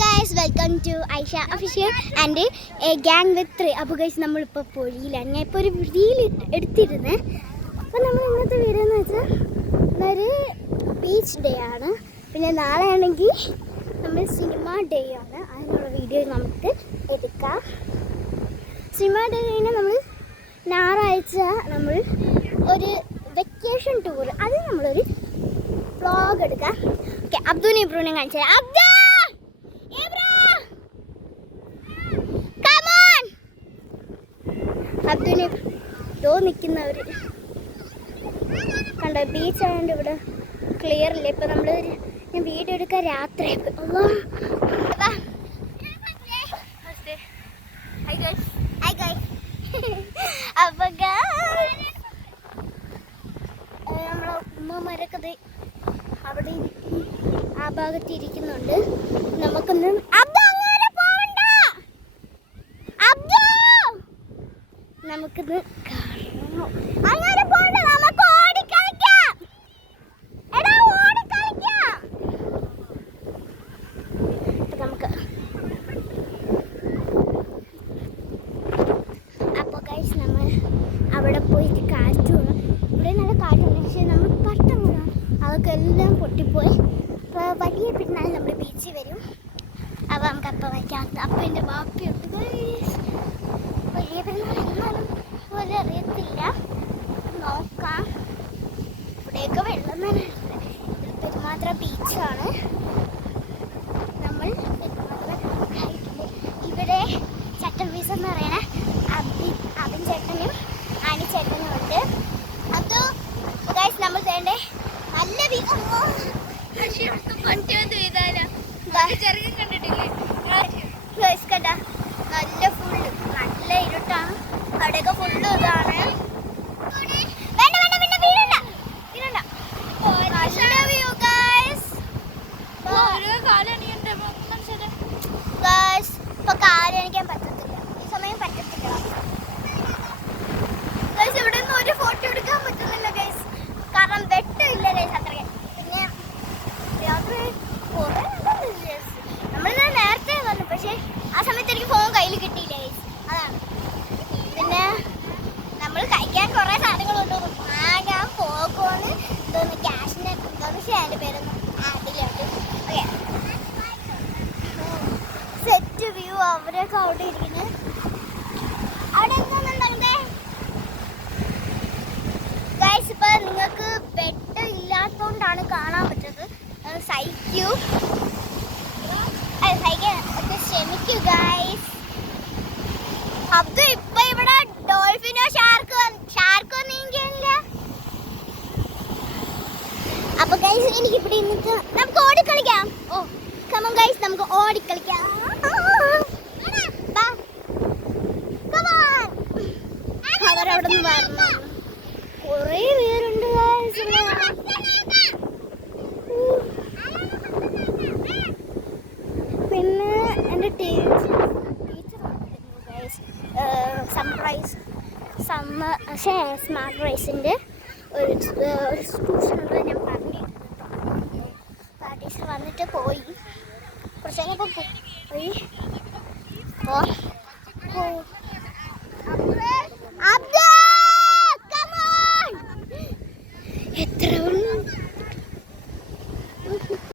Guys, welcome to Aisha Official and a gang with 3. അപ്പോൾ guys നമ്മളിപ്പോൾ പൊഴിയിലാണ്. ഞാൻ ഇപ്പോൾ ഒരു റീൽ എടുത്തിരുന്നേ. അപ്പോൾ നമ്മൾ ഇന്നത്തെ വീഡിയോ എന്ന് വെച്ചാൽ ഇന്നൊരു ബീച്ച് ഡേ ആണ്. പിന്നെ നാളെ ആണെങ്കിൽ നമ്മൾ സിനിമ ഡേ ആണ്. അതിനുള്ള വീഡിയോ നമുക്ക് എടുക്കാം. സിനിമ ഡേ കഴിഞ്ഞാൽ നമ്മൾ ഞായറാഴ്ച നമ്മൾ ഒരു വെക്കേഷൻ ടൂർ അത് നമ്മളൊരു വ്ളോഗ് എടുക്കാം. ഓക്കെ, അബ്ദുവിനെ ഇബ്രുവിനെ കാണിച്ചാൽ അബ്ദു അബ്ദുവിനെ നിൽക്കുന്നവർ കണ്ടോ. ബീച്ച് ആയതുകൊണ്ട് ഇവിടെ ക്ലിയർ ഇല്ല. ഇപ്പം നമ്മൾ ഞാൻ വീഡിയോ എടുക്കാൻ രാത്രി അപ്പൊ നമ്മളെ ഉമ്മമാരൊക്കെ അവിടെ ആ ഭാഗത്ത് ഇരിക്കുന്നുണ്ട്. നമുക്കൊന്ന് നമുക്കിത് അങ്ങനെ പോണ്ട, നമുക്ക് ഓടിക്കളിക്കാം. എടാ ഓടിക്കളിക്കാം. നമുക്ക് അപ്പോൾ ഗൈസ് നമ്മൾ അവിടെ പോയിട്ട് കാറ്റ് വേണം. ഇവിടെ നല്ല കാറ്റുണ്ട്. പക്ഷേ നമ്മൾ പട്ടം വേണം, അതൊക്കെ എല്ലാം പൊട്ടിപ്പോയി. അപ്പോൾ വലിയ പെരുന്നാൾ നമ്മൾ ബീച്ചിൽ വരും. അപ്പോൾ നമുക്ക് അപ്പം വയ്ക്കാം. അപ്പം എൻ്റെ ബാപ്പിയുണ്ട് ഗൈസ്. വലിയ പെരുന്നാൾ എന്നാലും പോലെ അറിയത്തില്ല, നോക്കാം. ഇവിടെയൊക്കെ വെള്ളം തന്നെ ഉണ്ട്. ഇത് പെരുമാത്ര ബീച്ചാണ്. നമ്മൾ പെരുമാത്ര ഇവിടെ ചട്ടൻ പീസ് എന്ന് പറയുന്ന അബിൻ ചേട്ടനും ആനി ചേട്ടനും ഉണ്ട്. അത് ഗൈസ് നമ്മൾ വേണ്ടേ നല്ല കണ്ട നല്ല ഫുള്ള് നല്ല ഇരുട്ടാണ്. അവിടെയൊക്കെ ഫുള്ള് ഇതാണ്. ഇപ്പൊ കാലണിക്കാൻ പറ്റത്തില്ല, ഈ സമയം പറ്റത്തില്ല. ഗൈസ് ഇവിടെ നിന്ന് ഒരു ഫോട്ടോ എടുക്കാൻ പറ്റുന്നില്ല ഗൈസ്, കാരണം വെട്ടമില്ല ഗൈസ് അത്രയ്ക്ക്. പിന്നെ രാത്രി കുറെ നമ്മൾ നേരത്തെ വന്നു, പക്ഷെ ആ സമയത്ത് എനിക്ക് ഫോൺ കയ്യിൽ കിട്ടിയില്ല ഗൈസ്, അതാണ്. പിന്നെ നമ്മൾ കഴിക്കാൻ കുറേ സാധനങ്ങളുണ്ട്. മാങ്ങ, പോക്കോണ്, എന്തോന്ന് ക്യാഷിന് എന്തോന്ന് ഷേൻ്റെ പേരൊന്നും ആപ്പിലുണ്ട്. ഓക്കെ, സെറ്റ് വ്യൂ അവരൊക്കെ അവിടെ ഇരിക്കുന്നത്. അവിടെ എന്താണെന്നുണ്ടെങ്കിൽ ഗൈസ് ഇപ്പം നിങ്ങൾക്ക് ബെഡ് ഇല്ലാത്തതുകൊണ്ടാണ് കാണാൻ പറ്റുന്നത്. സഹിക്കൂ, ക്ഷമിക്കൂ ഗൈസ്. അബ്ദു ഇപ്പൊ ഇവിടെ ഡോൾഫിനോ ഷാർക്കോ നീങ്ങില്ല. അപ്പൊ ഗൈസ് എനിക്ക് ഇവിടെ നിന്നിട്ട് നമുക്ക് ഓടിക്കളിക്കാം. ഓ കമോൺ ഗൈസ്, നമുക്ക് ഓടിക്കളിക്കാം. അവരവിടെ നിന്ന് വരണം. കുറേ പേരുണ്ട് ഗൈസ്. പിന്നെ എൻ്റെ ടീച്ചർ സ്മാർട്ട് റൈസിൻ്റെ ഒരു ട്യൂഷനുണ്ട്. ഞാൻ പറഞ്ഞു ടീച്ചർ വന്നിട്ട് പോയി, കുറച്ച് കഴിഞ്ഞപ്പോൾ പോയി. അപ്പോൾ